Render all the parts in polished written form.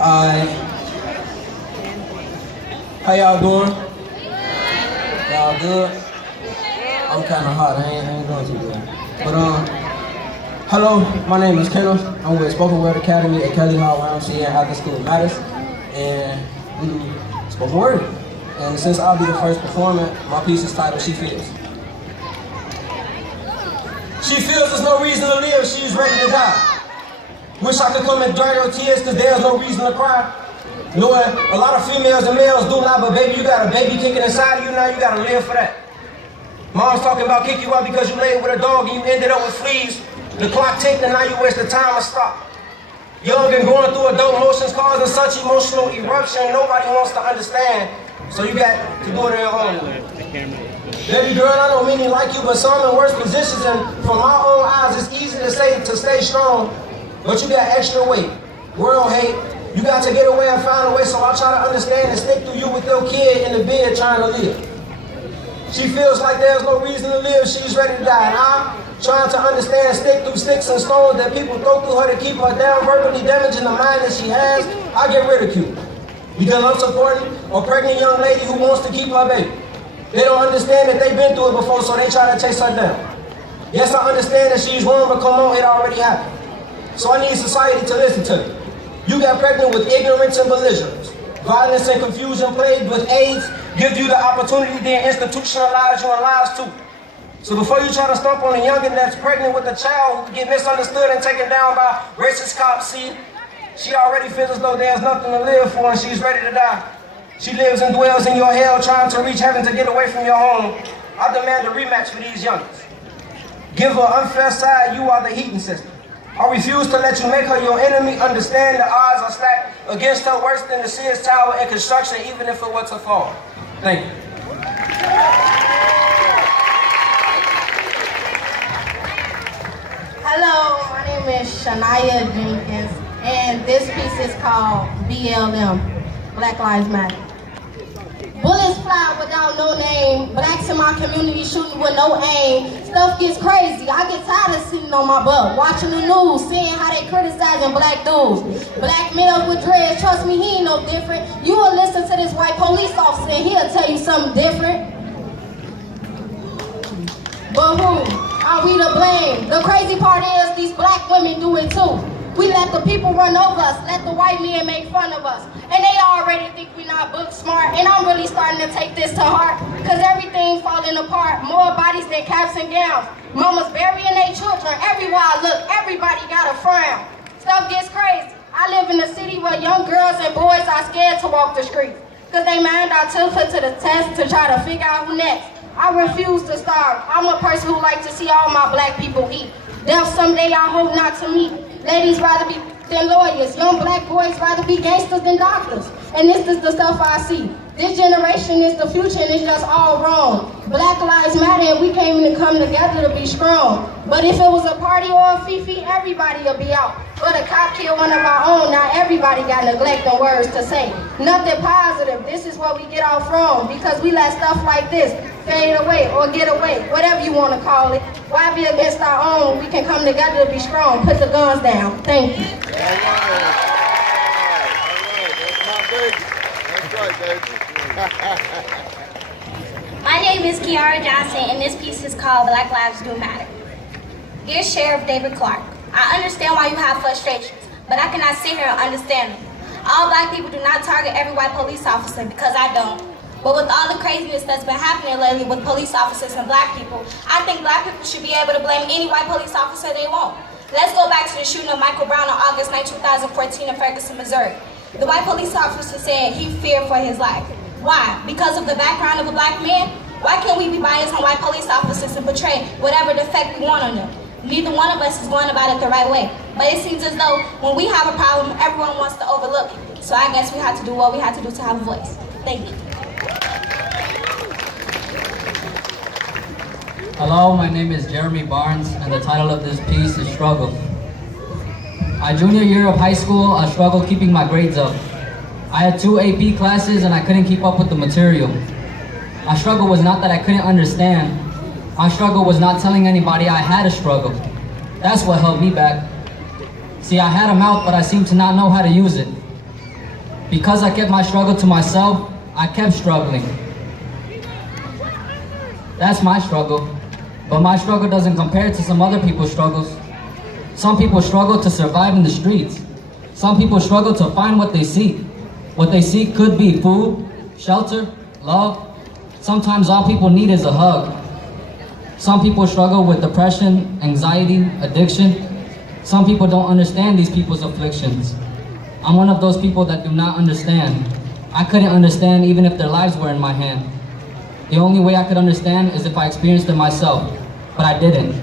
Alright. How y'all doing? Y'all good? I'm kinda hot, I ain't doing too good. But hello, my name is Kenneth. I'm with Spoken Word Academy at Kelly Hall YMCA and After School Matters. And we do spoken word. And since I'll be the first performer, my piece is titled She Feels. She feels there's no reason to live, she's ready to die. Wish I could come and dry your tears cause there's no reason to cry. Knowing a lot of females and males do not, but baby, you got a baby kicking inside of you now, you gotta live for that. Mom's talking about kick you out because you laid with a dog and you ended up with fleas. The clock ticked and now you wish the time would stop. Young and going through adult emotions causing such emotional eruption, nobody wants to understand. So you got to do it on your own. Baby girl, I know many like you, but some in worse positions, and from my own eyes, it's easy to say to stay strong, but you got extra weight. World hate, you got to get away and find a way, so I try to understand and stick through you with your kid in the bed trying to live. She feels like there's no reason to live, she's ready to die, and I'm trying to understand and stick through sticks and stones that people throw through her to keep her down, verbally damaging the mind that she has. I get ridiculed because I'm supporting a pregnant young lady who wants to keep her baby. They don't understand that they've been through it before, so they try to chase her down. Yes, I understand that she's wrong, but come on, it already happened. So I need society to listen to me. You got pregnant with ignorance and belligerence. Violence and confusion plagued with AIDS give you the opportunity to institutionalize you in lies too. So before you try to stomp on a youngin' that's pregnant with a child who could get misunderstood and taken down by racist cops, see, she already feels as though there's nothing to live for and she's ready to die. She lives and dwells in your hell trying to reach heaven to get away from your home. I demand a rematch for these youngins. Give her unfair side, you are the heating system. I refuse to let you make her your enemy. Understand the odds are stacked against her worse than the Sears Tower in construction, even if it were to fall. Thank you. Hello, my name is Sheniya Jenkins, and this piece is called BLM, Black Lives Matter. Bullets fly without no name, blacks in my community shooting with no aim. Stuff gets crazy, I get tired of sitting on my butt, watching the news, seeing how they criticizing black dudes. Black males with dreads, trust me, he ain't no different. You will listen to this white police officer and he'll tell you something different. But who? Are we to blame? The crazy part is these black women do it too. We let the people run over us, let the white men make fun of us. And they already think we're not book smart. And I'm really starting to take this to heart, cause everything's falling apart. More bodies than caps and gowns. Mamas burying their children. Everywhere I look, everybody got a frown. Stuff gets crazy. I live in a city where young girls and boys are scared to walk the streets, cause they mind are too put to the test to try to figure out who next. I refuse to starve. I'm a person who likes to see all my black people eat. Death someday I hope not to meet. Ladies rather be than lawyers. Young black boys rather be gangsters than doctors. And this is the stuff I see. This generation is the future and it's just all wrong. Black lives matter and we came to come together to be strong. But if it was a party or a fifi, everybody will be out. But a cop killed one of our own, now everybody got neglecting words to say. Nothing positive, this is what we get off wrong, because we let stuff like this fade away or get away, whatever you want to call it. Why be against our own? We can come together to be strong. Put the guns down. Thank you. My name is Kearra Johnson, and this piece is called Black Lives Do Matter. Dear Sheriff David Clark, I understand why you have frustrations, but I cannot sit here and understand them. All black people do not target every white police officer, because I don't. But with all the craziness that's been happening lately with police officers and black people, I think black people should be able to blame any white police officer they want. Let's go back to the shooting of Michael Brown on August 9, 2014 in Ferguson, Missouri. The white police officer said he feared for his life. Why? Because of the background of a black man? Why can't we be biased on white police officers and portray whatever defect we want on them? Neither one of us is going about it the right way. But it seems as though when we have a problem, everyone wants to overlook it. So I guess we have to do what we have to do to have a voice. Thank you. Hello, my name is Jeremy Barnes, and the title of this piece is Struggle. My junior year of high school, I struggled keeping my grades up. I had 2 AP classes and I couldn't keep up with the material. My struggle was not that I couldn't understand. My struggle was not telling anybody I had a struggle. That's what held me back. See, I had a mouth, but I seemed to not know how to use it. Because I kept my struggle to myself, I kept struggling. That's my struggle. But my struggle doesn't compare to some other people's struggles. Some people struggle to survive in the streets. Some people struggle to find what they seek. What they seek could be food, shelter, love. Sometimes all people need is a hug. Some people struggle with depression, anxiety, addiction. Some people don't understand these people's afflictions. I'm one of those people that do not understand. I couldn't understand even if their lives were in my hand. The only way I could understand is if I experienced it myself, but I didn't.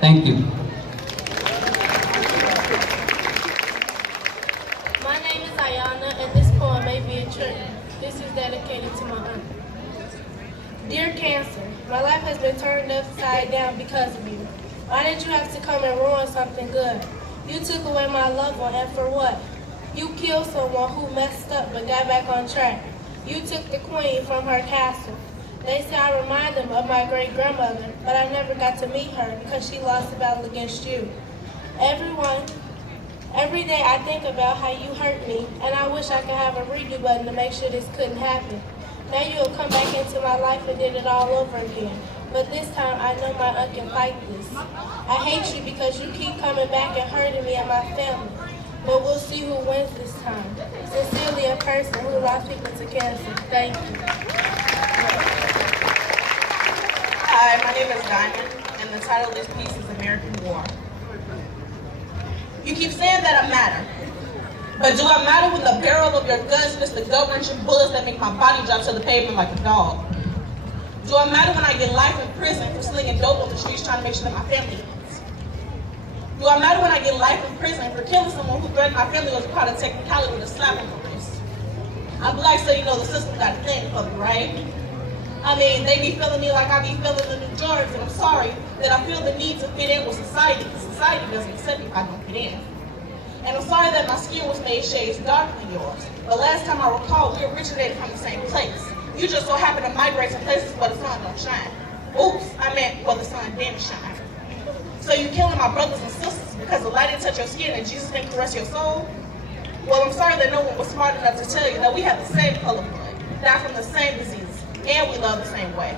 Thank you. My name is Ayana, and this poem may be a trick. This is dedicated to my aunt. Dear Cancer, my life has been turned upside down because of you. Why did you have to come and ruin something good? You took away my loved one, and for what? You killed someone who messed up but got back on track. You took the queen from her castle. They say I remind them of my great-grandmother, but I never got to meet her because she lost the battle against you. Every day I think about how you hurt me, and I wish I could have a redo button to make sure this couldn't happen. Now you'll come back into my life and did it all over again. But this time I know my aunt can fight this. I hate you because you keep coming back and hurting me and my family. But we'll see who wins this time. Sincerely, a person who lost people to cancer. Thank you. Hi, my name is Diamond, and the title of this piece is American War. You keep saying that I matter. But do I matter when the barrel of your guns is the gut-wrenching bullets that make my body drop to the pavement like a dog? Do I matter when I get life in prison for slinging dope on the streets trying to make sure that my family eats? Do I matter when I get life in prison for killing someone who threatened my family was a part of technicality with a slap on the wrist? I'm black, so you know the system got a thing for me, right? I mean, they be feeling me like I be feeling the New Jordans, and I'm sorry that I feel the need to fit in with society, because society doesn't accept me if I don't fit in. And I'm sorry that my skin was made shades darker than yours. But last time I recall, we originated from the same place. You just so happen to migrate to places where the sun don't shine. Oops, I meant where the sun didn't shine. So you killing my brothers and sisters because the light didn't touch your skin and Jesus didn't caress your soul? Well, I'm sorry that no one was smart enough to tell you that we have the same color blood, die from the same diseases, and we love the same way.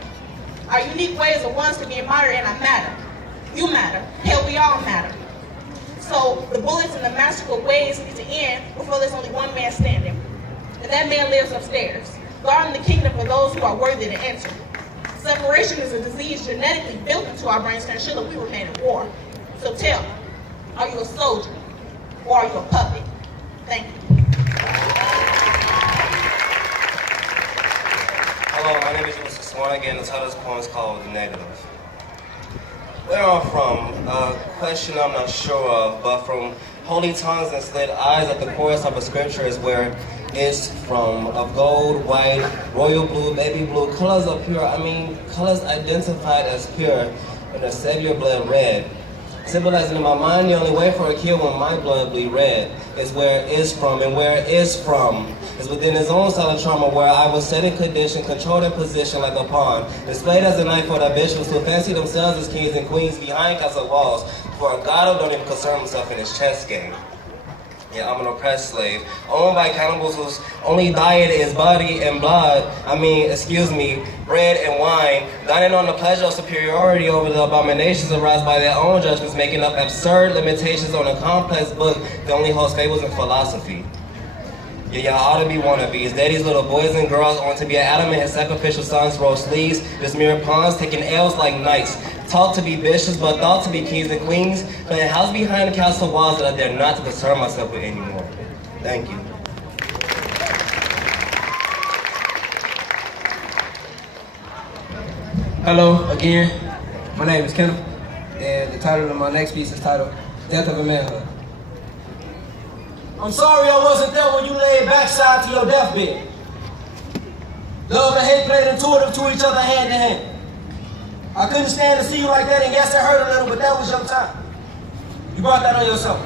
Our unique ways are ones to be admired, and I matter. You matter. Hell, we all matter. So the bullets and the masterful ways need to end before there's only one man standing. And that man lives upstairs, guarding the kingdom for those who are worthy to enter. Separation is a disease genetically built into our brains to ensure that we remain at war. So tell me, are you a soldier or are you a puppet? Thank you. Hello, my name is Ulysses, Swanigan. The title of this poem is called The Negative. Where I'm from, a question I'm not sure of, but from holy tongues and slit eyes at the chorus of a scripture is where it's from. Of gold, white, royal blue, baby blue, colors are pure. I mean, colors identified as pure, and the Savior blood red. Symbolizing in my mind, the only way for a kill when my blood bleed red is where it is from, and where it is from is within his own solid trauma, where I was set in condition, controlled in position like a pawn, displayed as a knife for the bishops who fancy themselves as kings and queens behind castle walls, for a god who don't even concern himself in his chess game. Yeah, I'm an oppressed slave, owned by cannibals whose only diet is body and blood, bread and wine, dining on the pleasure of superiority over the abominations aroused by their own judgments, making up absurd limitations on a complex book that only holds fables and philosophy. Yeah, y'all ought to be wannabes. Daddy's little boys and girls want to be an Adam and his sacrificial sons roll sleeves, just mere pawns, taking L's like knights. Taught to be bishops, but thought to be kings and queens, playing house behind the castle walls that I dare not to concern myself with anymore. Thank you. Hello again, my name is Kenneth, and the title of my next piece is titled Death of a Manhood. I'm sorry I wasn't there when you laid backside to your deathbed. Love and hate played intuitive to each other hand in hand. I couldn't stand to see you like that, and yes, it hurt a little, but that was your time. You brought that on yourself.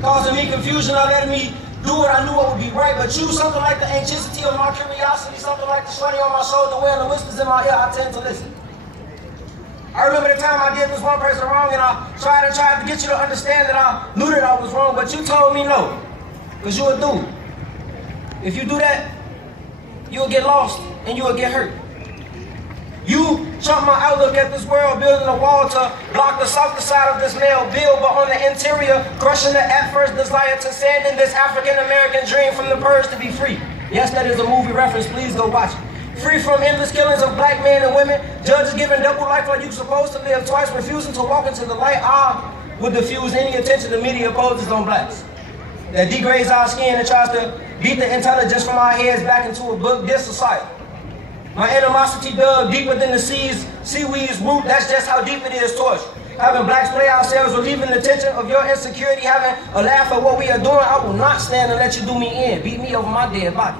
Causing me confusion, not letting me do what I knew what would be right, but you, something like the anxiety of my curiosity, something like the shreddy on my shoulder, wearing the whispers in my ear, I tend to listen. I remember the time I did this one person wrong, and I tried to get you to understand that I knew that I was wrong, but you told me no, because you a dude. If you do that, you'll get lost and you'll get hurt. You trump my outlook at this world, building a wall to block the softer side of this male build, but on the interior, crushing the at first desire to send in this African-American dream from the purge to be free. Yes, that is a movie reference, please go watch it. Free from endless killings of black men and women, judges giving double life like you supposed to live twice, refusing to walk into the light. I would diffuse any attention the media poses on blacks. That degrades our skin and tries to beat the intelligence from our heads back into a book, this society. My animosity dug deeper than the seaweed's root, that's just how deep it is towards you. Having blacks play ourselves, relieving the tension of your insecurity, having a laugh at what we are doing, I will not stand and let you do me in, beat me over my dead body.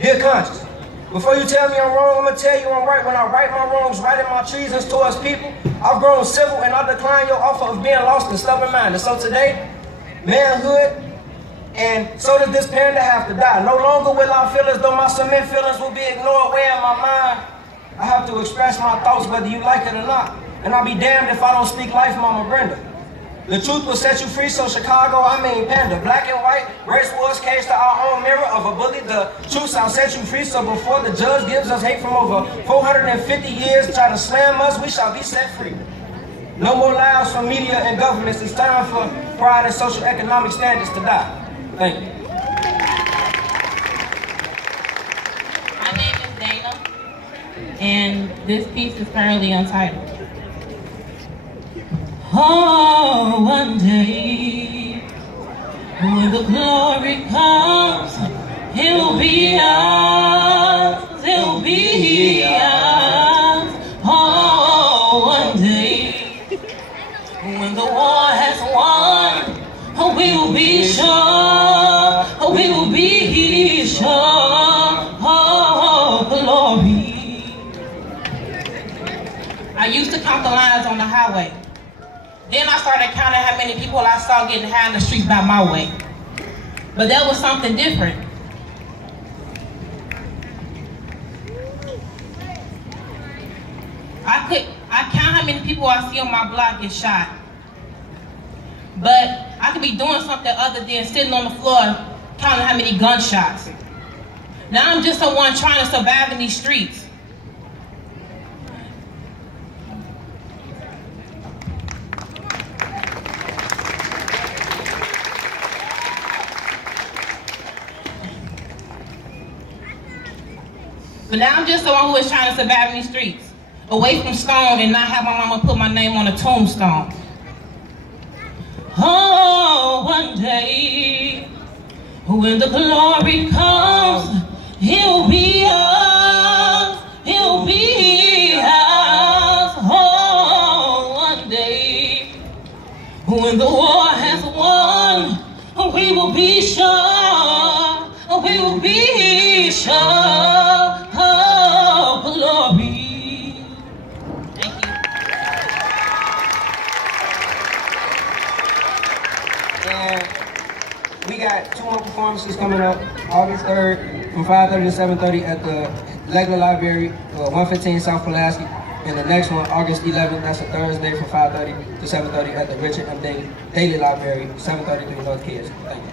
Dear conscience, before you tell me I'm wrong, I'm gonna tell you I'm right. When I right my wrongs, righting my treasons towards people, I've grown civil and I decline your offer of being lost and stubborn-minded. So today, manhood, and so does this panda have to die. No longer will I feel as though my cement feelings will be ignored. Where in my mind, I have to express my thoughts whether you like it or not. And I'll be damned if I don't speak life, Mama Brenda. The truth will set you free, so Chicago, I mean panda. Black and white, race wars cage to our own mirror of a bully. The truth shall set you free, so before the judge gives us hate from over 450 years, try to slam us, we shall be set free. No more lies from media and governments. It's time for pride and social economic standards to die. Thank you. My name is Dana, and this piece is currently untitled. Oh, one day, when the glory comes, it'll be ours, it'll be ours. Oh, one day, when the war has won, oh, we will be sure, oh, we will be sure, oh, glory. I used to count the lines on the highway. Then I started counting how many people I saw getting high in the streets by my way. But that was something different. I count how many people I see on my block get shot. But I could be doing something other than sitting on the floor counting how many gunshots. Now I'm just the one trying to survive in these streets. But now I'm just the one who is trying to survive in these streets, away from stone and not have my mama put my name on a tombstone. Oh, one day, when the glory comes, he'll be ours, he'll be ours. Oh, one day, when the war has won, we will be sure, we will be sure. Oh, glory. Thank you. And we got 2 more performances coming up. August 3rd from 5:30 to 7:30 at the Legler Library, 115 South Pulaski. And the next one, August 11th, that's a Thursday from 5:30 to 7:30 at the Richard M. Daly Library, 733 North Kearra. Thank you.